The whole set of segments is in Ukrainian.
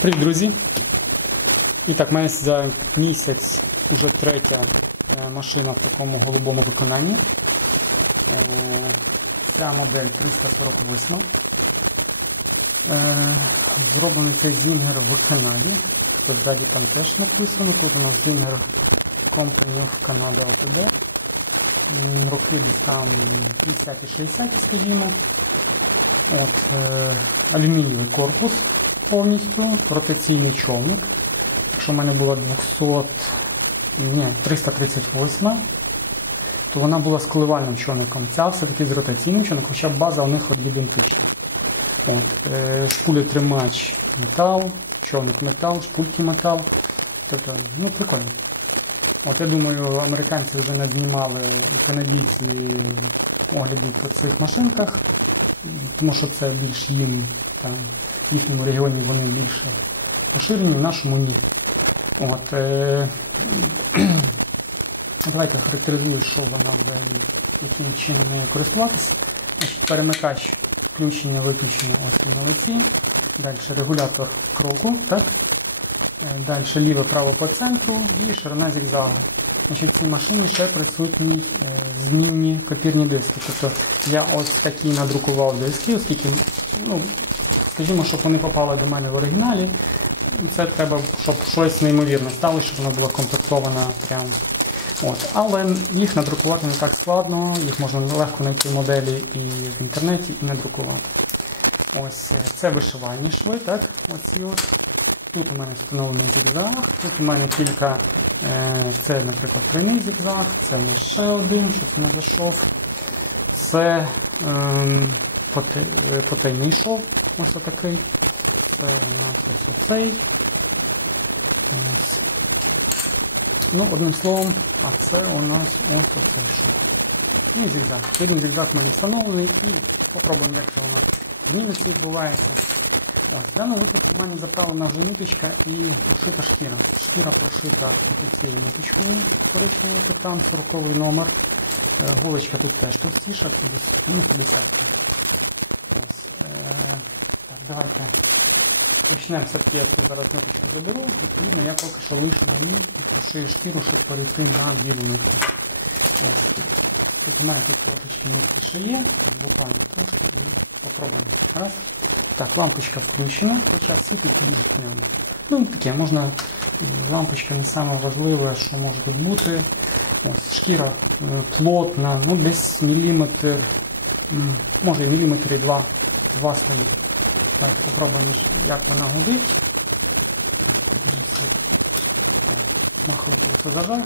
Привіт, друзі! І так, у мене за місяць вже третя машина в такому голубому виконанні. Ця модель 348. Зроблений цей Singer в Канаді. Тут ззаді там теж написано. Тут у нас Singer Company of Canada Ltd. Роки десь там 50-60, скажімо. Алюмінієвий корпус повністю, ротаційний човник. Якщо в мене була 338, то вона була з коливальним човником. Ця все-таки з ротаційним човником, хоча база у них ідентична. Шпуля-тримач метал, човник метал, шпульки метал. Тобто, прикольно. Я думаю, американці вже назнімали і канадійці огляди по цих машинках, тому що це більш їм, там, в їхньому регіоні вони більше поширені, в нашому ні. Давайте характеризую, що вона взагалі, яким чином нею користуватися. Перемикач включення-виключення ось на лиці. Далі регулятор кроку, так? Далі ліве-право по центру і ширина зігзагу. В цій машині ще присутні змінні копірні диски. Тобто я ось такі надрукував диски, оскільки, скажімо, щоб вони попали до мене в оригіналі, це треба, щоб щось неймовірне стало, щоб воно було комплектовано прямо. Але їх надрукувати не так складно, їх можна легко знайти моделі і в інтернеті, і надрукувати. Ось це вишивальні шви, так? Оці от. Тут у мене встановлений зігзаг, тут у мене кілька, це, наприклад, тройний зігзаг, це ще один, щось не зайшов. Це потайний шов, ось отакий. Це у нас ось оцей. Ось. Одним словом, а це у нас ось оцей шов. І зігзаг. Один зігзаг в мене встановлений і спробуємо, як це воно зміниться, відбувається. В даному випадку в мене заправлена вже ниточка і прошита шкіра. Шкіра прошита цією ниточкою коричневою, титан, 40-й номер. Голочка тут теж товстіша, це десь 50. Давайте почнемо. Все-таки я тут зараз ниточку заберу. Відповідно, я поки що лишу на ній і прошию шкіру, щоб перейти на білу нитку. Тут у мене трошечки нитки ще є, буквально трошки і попробуємо. Раз. Так, лампочка включена, хоча світить дуже прямо. Таке, можна, лампочка не саме важливе, що може тут бути. Ось, шкіра плотна, десь міліметр, може і міліметр і два стоїть. Давайте попробуємо, як вона гудить. Маховик це зажав.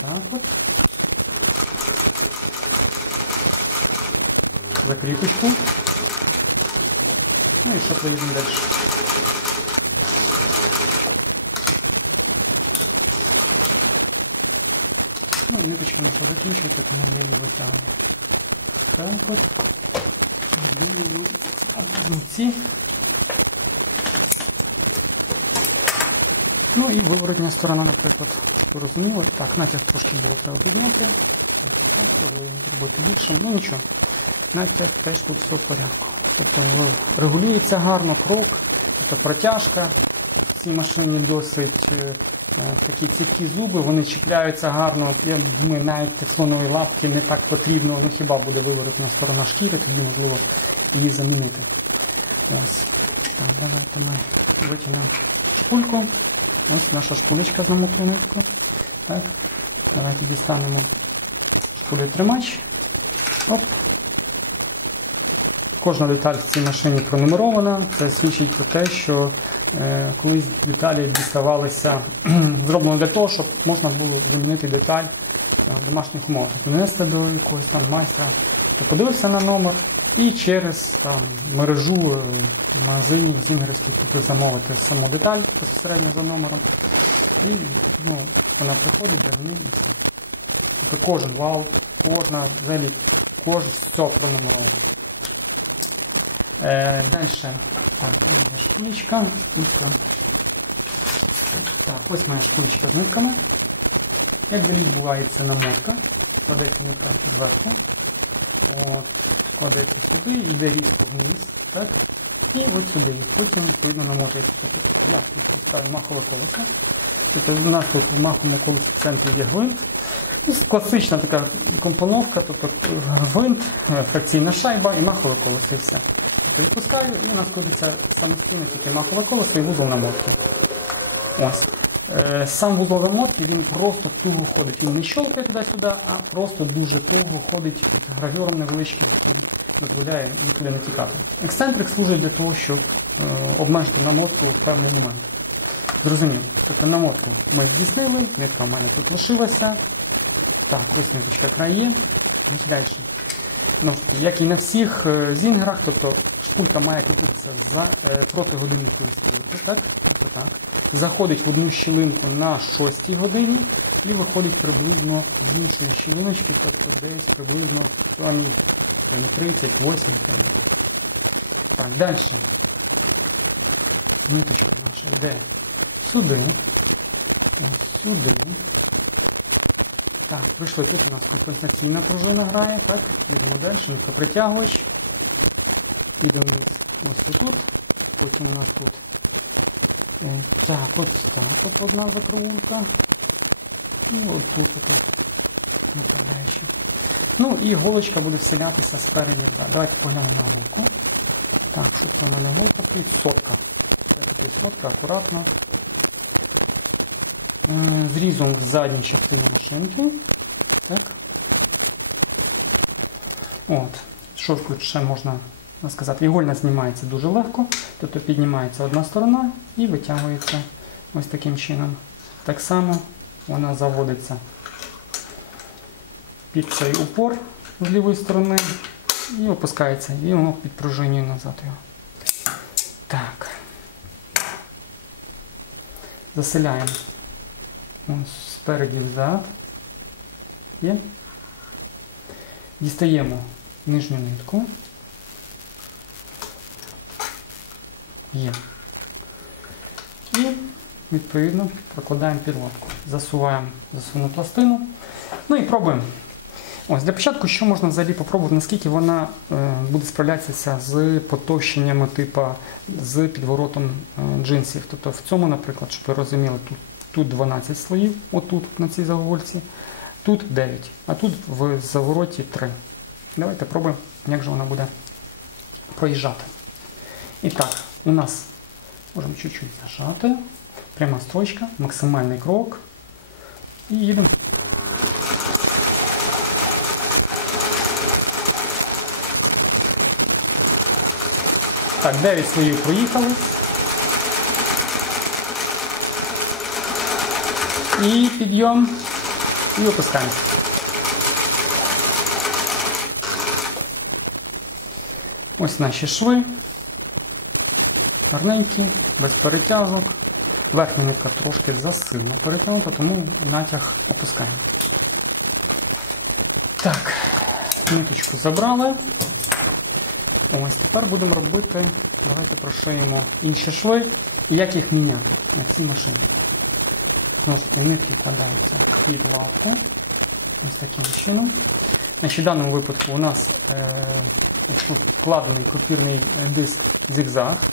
Так от. Закріпочку. І що поїдемо далі. Ниточка наша закінчується, тому я її витягну. Так от. Одиниці. І виворотня сторона, наприклад, щоб ви розуміли. Так, натяг трошки було треба підняти. Треба зробити більшим. Нічого. Натяг теж тут все в порядку. Тобто регулюється гарно крок, тобто протяжка. В цій машині досить такі ціпкі зуби, вони чіпляються гарно. Я думаю, навіть тефлонові лапки не так потрібно, хіба буде виворотна сторона шкіри, тоді можливо її замінити. Ось. Так, давайте ми витягнемо шпульку. Ось наша шпулечка з намотою ниткою. Так. Давайте дістанемо шпулю-тримач. Оп. Кожна деталь в цій машині пронумерована. Це свідчить про те, що колись деталі діставалися, зроблено для того, щоб можна було замінити деталь в домашніх умовах. Тобто нести до якогось там майстра, то подивився на номер і через мережу магазинів зінгерських замовити саму деталь безпосередньо за номером. І вона приходить до них і все. Тобто кожен вал, взагалі, все пронумеровано. Дальше. Так, є шпулечка. Так, ось моя шпулечка з нитками. Як взагалі відбувається намотка. Кладеться нитка зверху. кладеться сюди, йде різко вниз, так? І от сюди. Потім, відповідно, намотується. Тобто я відпускаю махове колесо. Тобто у нас тут в маховому колесі в центрі є гвинт. Класична така компоновка, тобто гвинт, фракційна шайба і махове колесо і все. Тобто відпускаю і у нас крутиться самостійно тільки махове колесо і вузол намотки. Ось. Сам вузол намотки, він просто туго ходить. Він не щелкає туди-сюди, а просто дуже туго ходить під гравюром невеличким, який дозволяє нікуди не тікати. Ексцентрик служить для того, щоб обмежити намотку в певний момент. Зрозуміло. Тобто намотку ми здійснили, нитка в мене тут лишилася. Так, ось ниточка край є. Далі. Ну, як і на всіх зінгерах, тобто шпулька має крутитися проти годинникової стрілки, так? Ось так. Заходить в одну щілинку на 6 годині і виходить приблизно з іншої щілиночки, тобто десь приблизно 38. Так, далі. Ниточка наша йде сюди, ось сюди. Так, прийшли, тут у нас компенсаційна пружина грає, так, йдемо далі, нитка-притягувач, йде вниз ось тут, потім у нас тут, так, от одна закровулька, і от тут направляючи. Ну і голочка буде вселятися спереді. Давайте поглянемо на голку. Так, що це в мене голка стоїть? Сотка. Все-таки сотка, акуратно. Зрізом в задню частину машинки. Так. От. Що тут ще можна сказати? Ігольна знімається дуже легко. Тобто піднімається одна сторона і витягується ось таким чином. Так само вона заводиться під цей упор з лівої сторони і опускається. І воно підпружинює назад його. Так. Заселяємо. Ось спереді взад. Є. Дістаємо нижню нитку. Є. І, відповідно, прокладаємо підлатку. Засуваємо засувну пластину. Ну і пробуємо. Ось, для початку, що можна взагалі попробувати, наскільки вона буде справлятися з потовщеннями, типу, з підворотом джинсів. Тобто в цьому, наприклад, щоб ви розуміли, тут 12 слоїв, отут, на цій загогульці, тут 9, а тут в завороті 3. Давайте пробуємо, як же вона буде проїжджати. І так, у нас можемо чуть-чуть зажати, пряма строчка, максимальний крок і їдемо. Так, 9 слоїв проїхали. І підйом, і опускаємося. Ось наші шви. Гарненькі, без перетяжок. Верхня нитка трошки засильно перетягнута, тому натяг опускаємо. Так, ниточку забрали. Ось тепер будемо робити, давайте прошиємо інші шви. І як їх міняти на цій машині. Знову ж таки, нитки вкладаються під лавку. Ось таким чином. Значить, в даному випадку у нас вкладений копірний диск зигзаг.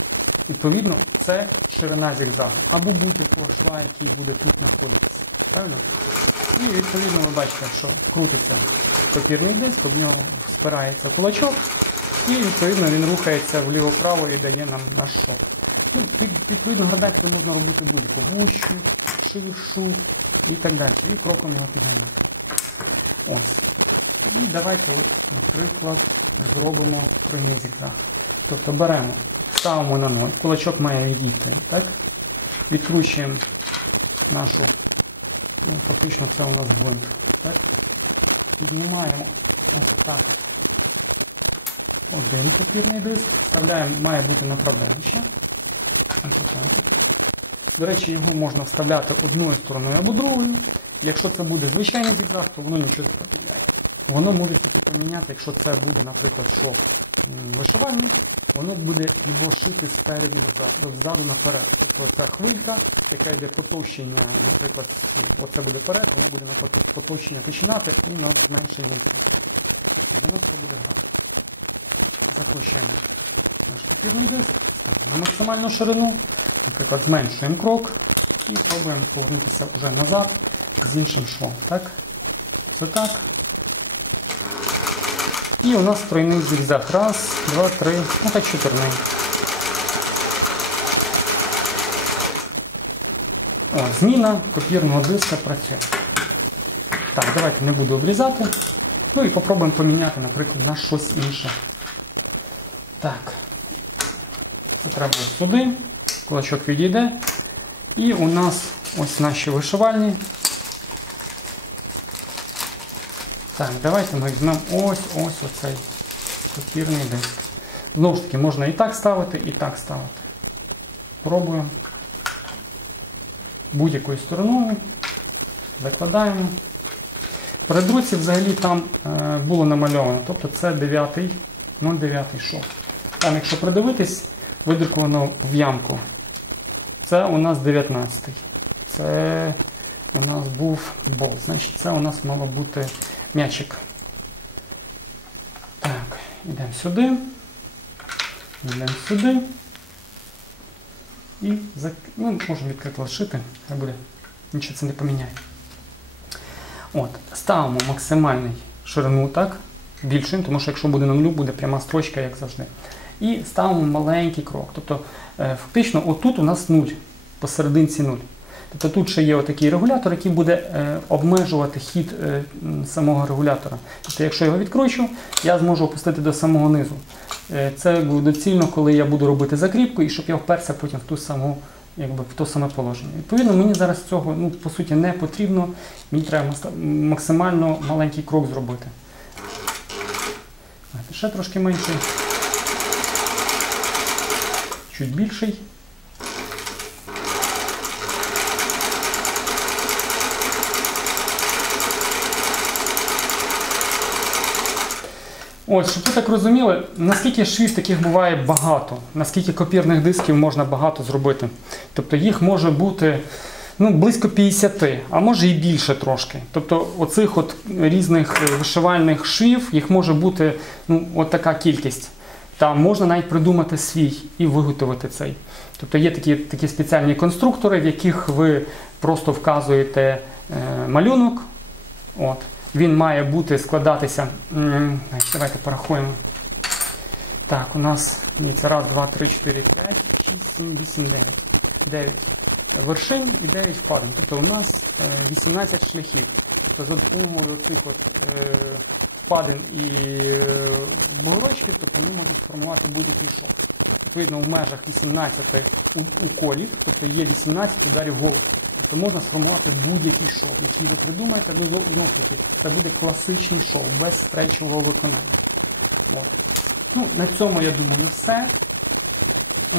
Відповідно, це ширина зигзагу. Або будь-якого шва, який буде тут знаходитися. Правильно? І відповідно ви бачите, що крутиться копірний диск, об нього спирається кулачок. І відповідно він рухається вліво-вправо і дає нам наш шов. Ну, відповідно, градацію можна робити будь-яку вущу, ширшу і так далі. І кроком його підганяти. Ось. І давайте, наприклад, зробимо тройний зигзаг. Тобто беремо, ставимо на 0, кулачок має відійти, так? Відкручуємо нашу, фактично це у нас гвинт, так? Піднімаємо ось отак один копірний диск, вставляємо, має бути направляюче. До речі, його можна вставляти одною стороною або другою. Якщо це буде звичайний зигзаг, то воно нічого не поміняє. Воно може тільки поміняти, якщо це буде, наприклад, шов вишивальний, воно буде його шити спереді ззаду наперед. Тобто ця хвилька, яка йде потовщення, наприклад, оце буде перед, воно буде навпаки потовщення починати і на зменшення йти. І воно все буде грати. закручуємо наш папірний диск, ставимо на максимальну ширину, наприклад, зменшуємо крок і пробуємо повернутися вже назад з іншим швом. Так? Ось так. І у нас тройний зігзаг. Раз, два, три, ну так чотирний. О, зміна копірного диска працює. Так, давайте не буду обрізати. Ну і попробуємо поміняти, наприклад, на щось інше. Так. Це треба сюди. Кулачок відійде. І у нас ось наші вишивальні. Так, давайте ми візьмемо ось оцей папірний диск. Знову ж таки, можна і так ставити, і так ставити. Пробуємо. Будь-якою стороною. Закладаємо. При друці взагалі там було намальовано, тобто це 0,9 шов. Там, якщо придивитись, видруковано в ямку. Це у нас 19-й. Це у нас був болт. Значить, це у нас мало бути м'ячик. Так, йдемо сюди. Йдемо сюди. І можемо відкрито лишити, хай буде. Нічого це не поміняє. От, ставимо максимальну ширину, так, більшим, тому що якщо буде на нулю, буде пряма строчка, як завжди. І ставимо маленький крок. Тобто, фактично, отут у нас 0, посерединці 0. Тобто тут ще є отакий регулятор, який буде обмежувати хід самого регулятора. Тобто, якщо я його відкручу, я зможу опустити до самого низу. Це буде доцільно, коли я буду робити закріпку, і щоб я вперся потім в то саме положення. Відповідно, мені зараз цього, по суті, не потрібно. Мені треба максимально маленький крок зробити. Ще трошки менший. Чуть більший. Ось, щоб ви так розуміли, наскільки швів таких буває багато, наскільки копірних дисків можна багато зробити. Тобто їх може бути близько 50, а може і більше трошки. Тобто оцих різних вишивальних швів, їх може бути от така кількість. Там можна навіть придумати свій і виготовити цей. Тобто є такі спеціальні конструктори, в яких ви просто вказуєте малюнок. От. Він має бути складатися, давайте порахуємо. Так, у нас, це 1, 2, 3, 4, 5, 6, 7, 8, 9. 9 вершин і 9 впадин. Тобто у нас 18 шляхів. Тобто за допомогою цих впадин і бугорочків, тобто ми можемо сформувати будь-який шов. Відповідно, в межах 18 уколів, тобто є 18 ударів голови. Тобто можна сформувати будь-який шов, який ви придумаєте. Знову таки, це буде класичний шов, без стрейчового виконання. От. На цьому, я думаю, все.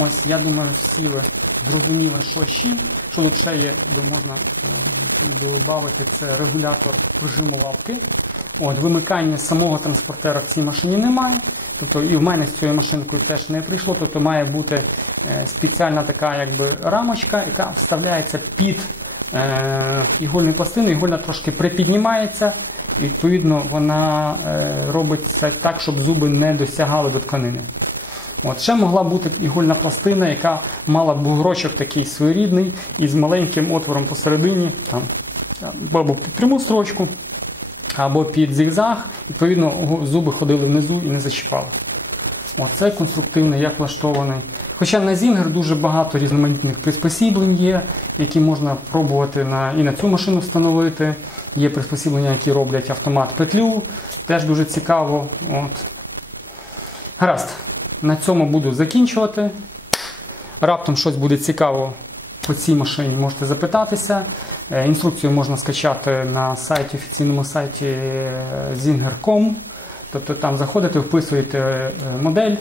Ось, я думаю, всі ви зрозуміли, що з чим. Що тут ще є, можна додати, це регулятор прижиму лапки. От, вимикання самого транспортера в цій машині немає. Тобто і в мене з цією машинкою теж не прийшло. Тобто має бути спеціальна така рамочка, яка вставляється під ігольну пластину. Ігольна трошки припіднімається. І, відповідно, вона робиться так, щоб зуби не досягали до тканини. От, ще могла бути ігольна пластина, яка мала бугорочок такий своєрідний із маленьким отвором посередині, або під пряму строчку, або під зігзаг. Відповідно, зуби ходили внизу і не зачіпали. Оце конструктивний, як влаштований. Хоча на Зінгер дуже багато різноманітних приспосіблень є, які можна пробувати і на цю машину встановити. Є приспосіблення, які роблять автомат-петлю. Теж дуже цікаво. От. Гаразд. На цьому буду закінчувати. Раптом щось буде цікаво по цій машині, можете запитатися. Інструкцію можна скачати на сайті, офіційному сайті zinger.com. Тобто там заходите, вписуєте модель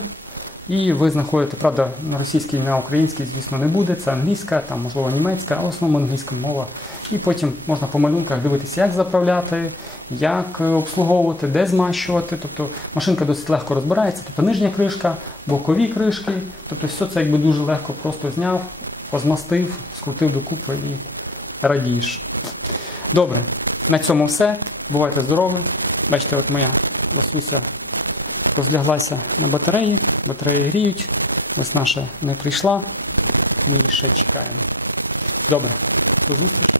і ви знаходите, правда, на російській, на українській, звісно, не буде. Це англійська, там, можливо, німецька, але в основному англійська мова. І потім можна по малюнках дивитися, як заправляти, як обслуговувати, де змащувати. Тобто машинка досить легко розбирається. Тобто нижня кришка, бокові кришки. Тобто все це дуже легко просто зняв, позмастив, скрутив докупи і радієш. Добре, на цьому все. Бувайте здорові. Бачите, от моя ласуся розляглася на батареї. Батареї гріють. Ось наша не прийшла. Ми її ще чекаємо. Добре. До зустрічі.